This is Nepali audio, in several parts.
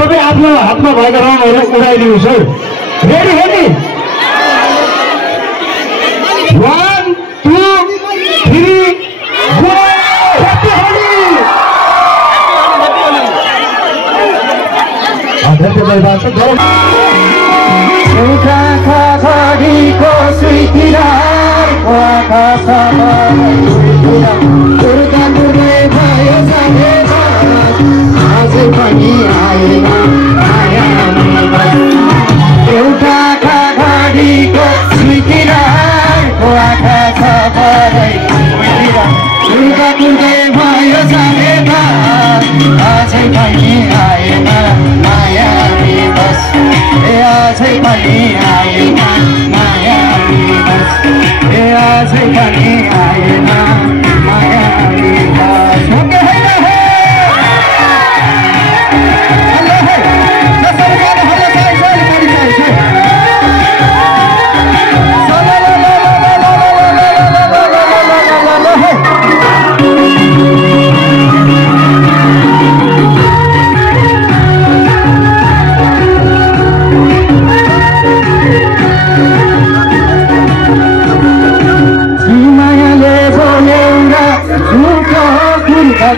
सबै आफ्नो हातमा भएका रङहरू उडाइदिनुहोस् है। रेडी हो नि? 1 2 3 गो। ह्याप्पी होली। एउटा खगडीको सुइतिर आकाश दुर्गा दुर्गे भयो अझै पनि आएन माया। एउटा खगडीको सुइतिर आकाश दुर्गा दुर्गे भयो अझै पनि आएन माया। अझै पनि आएन माया। अझै पनि आएन माया।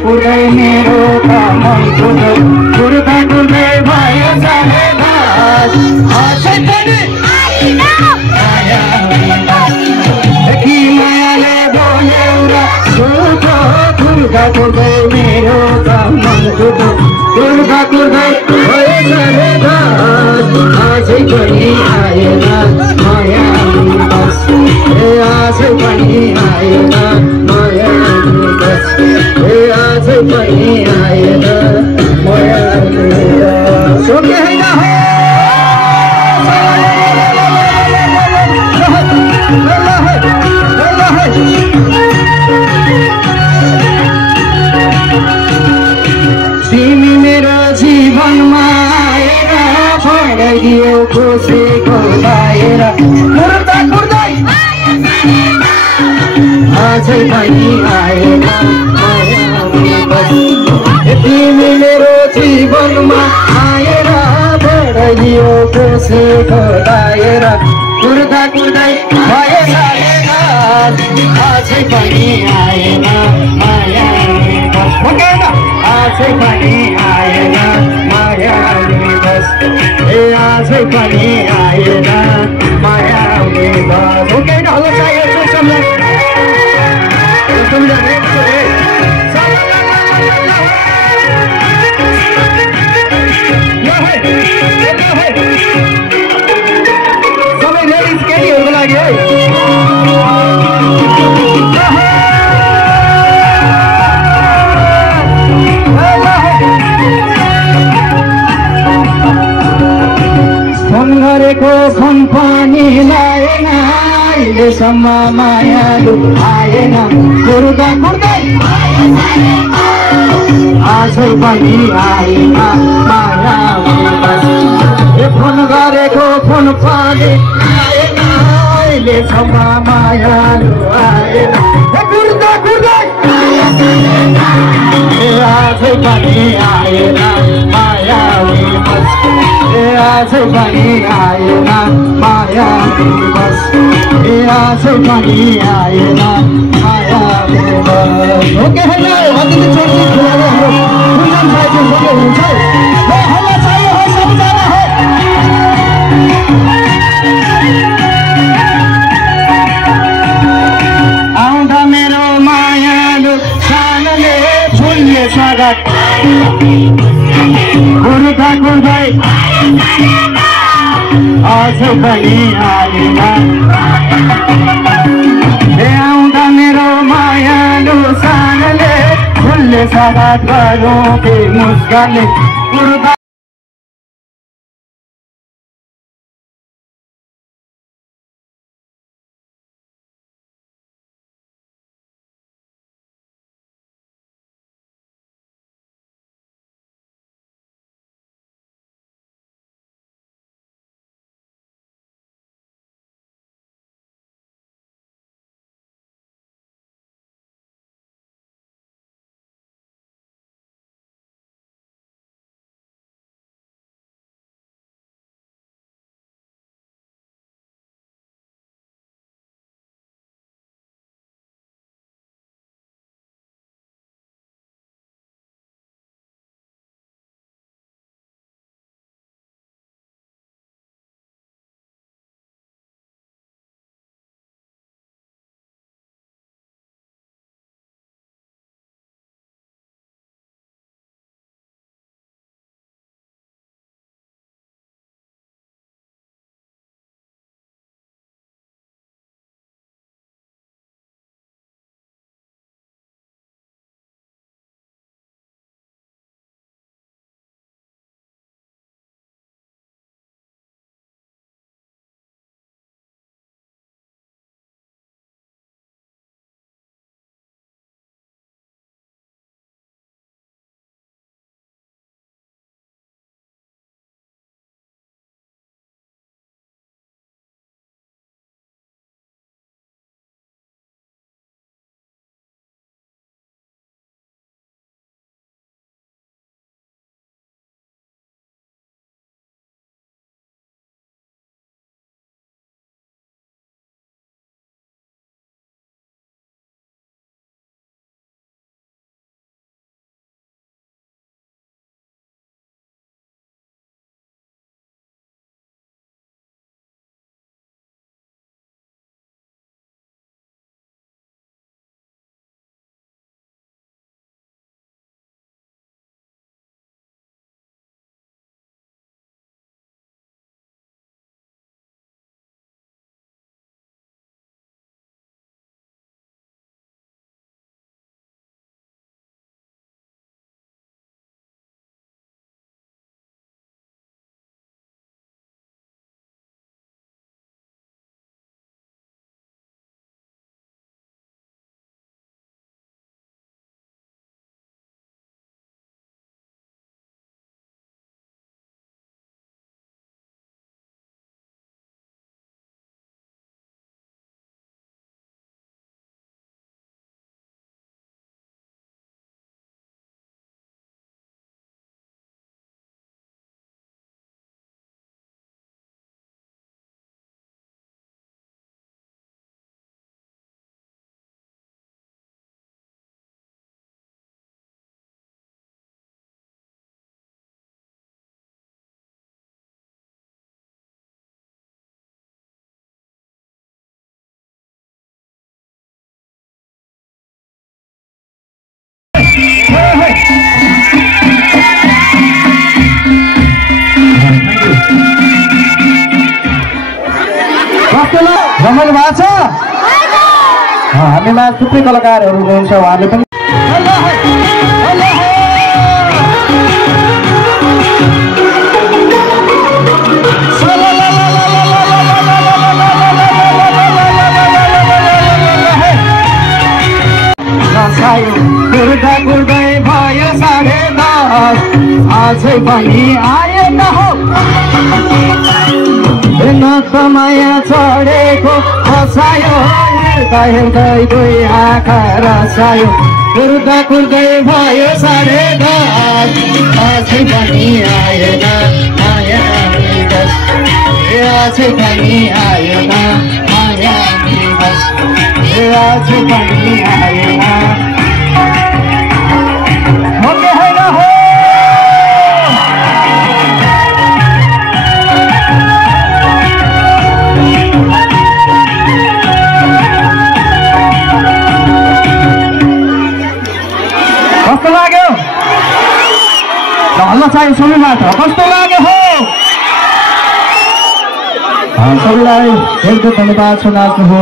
कुर्दै मेरो मन कुर्दा कुर्दै भयो अझै पनि कि मायाले बोल्यो र झुठो कुर्दा कुर्दै मेरो मन कुर्दा कुर्दै भयो अझै पनि आएन माया। अझै पनि आएन माया। अझै पनि आएन माया। सोके होइन तिमी मेरो जीवनमा आएर पढाइदियो खुसीको बाहिर कुर्दा कुर्दै अझै पनि आएन माया। तिमी मेरो जीवनमा आएर बढाइदियो खुसीको बाहिर कुर्दा कुर्दै भयो अझै पनि आएन माया। अझै पनि आएन माया। अझै पनि आएन माया। हल्ला चाहिएको छ सबै लेडिज केटीहरूको लागि है। फोन गरेको फोन पनि लाएन अहिलेसम्म मायालु आएन कुर्दा कुर्दै अझै पनि आएन माया। फोन गरेको फोन पनि आएन अहिलेसम्म मायालु आएन कुर्दा कुर्दै अझै पनि आएन माया। अझै पनि आएन माया। अझै पनि आएन माया। ओके होइन अतिथि छोड्छु हुन्छ हल्ला चाहियो हो सबैजना हो। आउँदा मेरो मायालु सानोले फुल्ने स्वागत कुर्दा कुर्दै अझै पनि आएन। आउँदा मेरो मायालु सानोले फुल्ने स्वागत गरौँ के मुस्कानले कुर्दा हामीमा थुप्रै कलाकारहरू हुनुहुन्छ उहाँले पनि कुर्दा कुर्दै भयो 10:30 अझै पनि आएन हो माया चढेको फसायो हेर्दा हेर्दै दुई आँखा रसायो कुर्दा कुर्दै भयो 10:30 अझै पनि आएन माया दिवस अझै पनि आएन माया दिवस अझै पनि आएन कस्तो लाग्यो हल्ला चाहियो सबैबाट कस्तो लाग्यो हो सबैलाई धेरै धेरै धन्यवाद छ नाच्नु हो